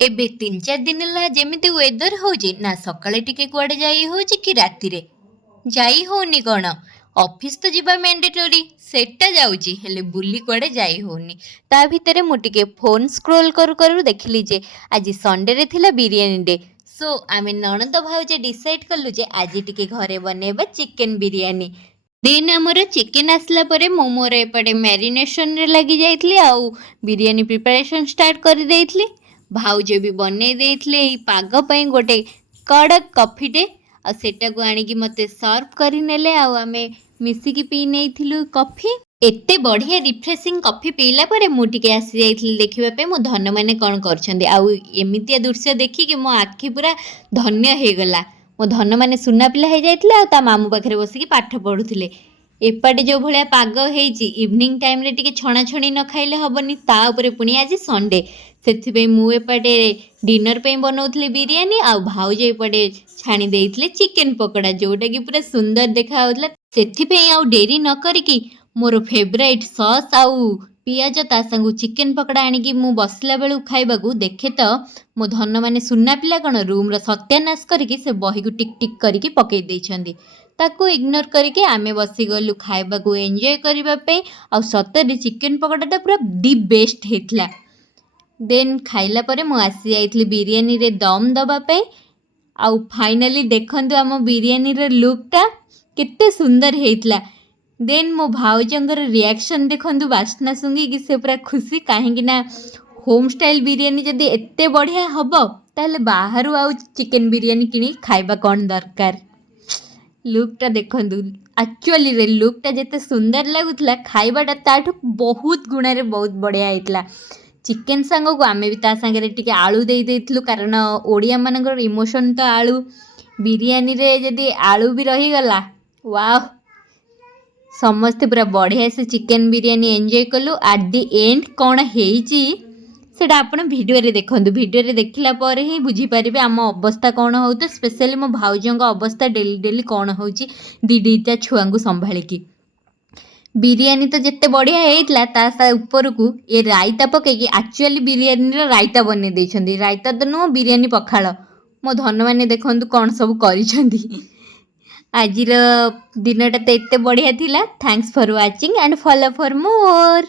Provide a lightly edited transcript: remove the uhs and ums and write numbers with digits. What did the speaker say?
ଏବେ 3-4 दिन ଯେମିତି ୱେଦର ହଉଛି ନା ସକାଳେ ଟିକେ କୁଆଡ଼େ ଯାଇ ହଉଛି କି ରାତିରେ ଯାଇ ହଉନି। କ'ଣ ଅଫିସ୍ ତ ଯିବା ମ୍ୟାଣ୍ଡେଟୋରି, ସେଟା ଯାଉଛି, ହେଲେ ବୁଲି କୁଆଡ଼େ ଯାଇ ହଉନି। ତା ଭିତରେ ମୁଁ ଟିକେ ଫୋନ୍ ସ୍କ୍ରୋଲ୍ କରୁ କରୁ ଦେଖିଲି ଯେ ଆଜି ସଣ୍ଡେରେ ଥିଲା ବିରିୟାନୀ ଡେ। ସୋ ଆମେ ନଣନ୍ଦ ଭାଉଜ ଡିସାଇଡ଼୍ କଲୁ ଯେ ଆଜି ଟିକେ ଘରେ ବନେଇବା ଚିକେନ୍ ବିରିୟାନୀ। ଦେନ୍ ଆମର ଚିକେନ୍ ଆସିଲା ପରେ ମୁଁ ମୋର ଏପଟେ ମ୍ୟାରିନେସନ୍ରେ ଲାଗି ଯାଇଥିଲି ଆଉ ବିରିୟାନୀ ପ୍ରିପାରେସନ୍ ଷ୍ଟାର୍ଟ କରିଦେଇଥିଲି। ଭାଉଜ ବି ବନେଇ ଦେଇଥିଲେ ଏଇ ପାଗ ପାଇଁ ଗୋଟେ କଡ଼କ କଫିଟେ, ଆଉ ସେଟାକୁ ଆଣିକି ମୋତେ ସର୍ଭ କରିନେଲେ ଆଉ ଆମେ ମିଶିକି ପିଇ ନେଇଥିଲୁ କଫି। ଏତେ ବଢ଼ିଆ ରିଫ୍ରେସିଂ କଫି ପିଇଲା ପରେ ମୁଁ ଟିକେ ଆସିଯାଇଥିଲି ଦେଖିବା ପାଇଁ ମୋ ଧନମାନେ କ'ଣ କରୁଛନ୍ତି। ଆଉ ଏମିତିଆ ଦୃଶ୍ୟ ଦେଖିକି ମୋ ଆଖି ପୁରା ଧନ୍ୟ ହେଇଗଲା। ମୋ ଧନମାନେ ସୁନା ପିଲା ହେଇଯାଇଥିଲେ ଆଉ ତା ମାମୁଁ ପାଖରେ ବସିକି ପାଠ ପଢ଼ୁଥିଲେ। ଏପଟେ ଯେଉଁ ଭଳିଆ ପାଗ ହେଇଛି ଇଭିନିଂ ଟାଇମ୍ରେ ଟିକେ ଛଣାଛଣି ନ ଖାଇଲେ ହେବନି, ତା ଉପରେ ପୁଣି ଆଜି ସଣ୍ଡେ। ସେଥିପାଇଁ ମୁଁ ଏପଟେ ଡିନର୍ ପାଇଁ ବନାଉଥିଲି ବିରିୟାନୀ ଆଉ ଭାଉଜ ଏପଟେ ଛାଣି ଦେଇଥିଲେ ଚିକେନ୍ ପକୋଡ଼ା, ଯେଉଁଟାକି ପୁରା ସୁନ୍ଦର ଦେଖାଯାଉଥିଲା। ସେଥିପାଇଁ ଆଉ ଡେରି ନ କରିକି ମୋର ଫେଭରାଇଟ୍ ସସ୍ ଆଉ ପିଆଜ ତା ସାଙ୍ଗକୁ ଚିକେନ୍ ପକୋଡ଼ା ଆଣିକି ମୁଁ ବସିଲା ବେଳକୁ ଖାଇବାକୁ ଦେଖେ ତ ମୋ ଧନମାନେ ସୁନା ପିଲା କ'ଣ ରୁମ୍ର ସତ୍ୟାନାଶ କରିକି ସେ ବହିକୁ ଟିକ୍ ଟିକ୍ କରିକି ପକାଇ ଦେଇଛନ୍ତି। ତାକୁ ଇଗ୍ନୋର କରିକି ଆମେ ବସିଗଲୁ ଖାଇବାକୁ ଏନ୍ଜୟ କରିବା ପାଇଁ। ଆଉ ସତରେ ଚିକେନ୍ ପକୋଡ଼ାଟା ପୁରା ଦି ବେଷ୍ଟ ହେଇଥିଲା। ଦେନ୍ ଖାଇଲା ପରେ ମୁଁ ଆସିଯାଇଥିଲି ବିରିୟାନୀରେ ଦମ୍ ଦେବା ପାଇଁ। ଆଉ ଫାଇନାଲି ଦେଖନ୍ତୁ ଆମ ବିରିୟାନୀର ଲୁକ୍ଟା କେତେ ସୁନ୍ଦର ହେଇଥିଲା। ଦେନ୍ ମୋ ଭାଉଜଙ୍କର ରିଆକ୍ସନ୍ ଦେଖନ୍ତୁ, ବାସ୍ନା ଶୁଙ୍ଗିକି ସେ ପୁରା ଖୁସି, କାହିଁକି ନା ହୋମ୍ ଷ୍ଟାଇଲ୍ ବିରିୟାନୀ ଯଦି ଏତେ ବଢ଼ିଆ ହେବ ତାହେଲେ ବାହାରୁ ଆଉ ଚିକେନ୍ ବିରିୟାନୀ କିଣିକି ଖାଇବା କ'ଣ ଦରକାର। ଲୁକ୍ଟା ଦେଖନ୍ତୁ, ଆକ୍ଚୁଆଲିରେ ଲୁକ୍ଟା ଯେତେ ସୁନ୍ଦର ଲାଗୁଥିଲା ଖାଇବାଟା ତାଠୁ ବହୁତ ଗୁଣରେ ବହୁତ ବଢ଼ିଆ ହେଇଥିଲା। ଚିକେନ୍ ସାଙ୍ଗକୁ ଆମେ ବି ତା ସାଙ୍ଗରେ ଟିକେ ଆଳୁ ଦେଇଥିଲୁ, କାରଣ ଓଡ଼ିଆମାନଙ୍କର ଇମୋସନ୍ ତ ଆଳୁ। ବିରିୟାନୀରେ ଯଦି ଆଳୁ ବି ରହିଗଲା, ୱାଓ, ସମସ୍ତେ ପୁରା ବଢ଼ିଆ ସେ ଚିକେନ୍ ବିରିୟାନୀ ଏନ୍ଜୟ କଲୁ। ଆଟ୍ ଦି ଏଣ୍ଡ କ'ଣ ହେଇଛି ସେଇଟା ଆପଣ ଭିଡ଼ିଓରେ ଦେଖନ୍ତୁ। ଭିଡ଼ିଓରେ ଦେଖିଲା ପରେ ହିଁ ବୁଝିପାରିବେ ଆମ ଅବସ୍ଥା କ'ଣ ହେଉଥିବ, ସ୍ପେଶାଲି ମୋ ଭାଉଜଙ୍କ ଅବସ୍ଥା ଡେଲି ଡେଲି କ'ଣ ହେଉଛି ଦିଟା ଛୁଆଙ୍କୁ ସମ୍ଭାଳିକି। ବିରିୟାନୀ ତ ଯେତେ ବଢ଼ିଆ ହେଇଥିଲା ତା ଉପରକୁ ଏ ରାଇତା ପକାଇକି ଆକ୍ଚୁଆଲି ବିରିୟାନୀର ରାଇତା ବନେଇ ଦେଇଛନ୍ତି। ରାଇତା ତ ନୁହଁ, ବିରିୟାନୀ ପଖାଳ। ମୋ ଧନମାନେ ଦେଖନ୍ତୁ କ'ଣ ସବୁ କରିଛନ୍ତି। ଆଜିର ଦିନଟା ତ ଏତେ ବଢ଼ିଆ ଥିଲା। Thanks for watching and follow for more.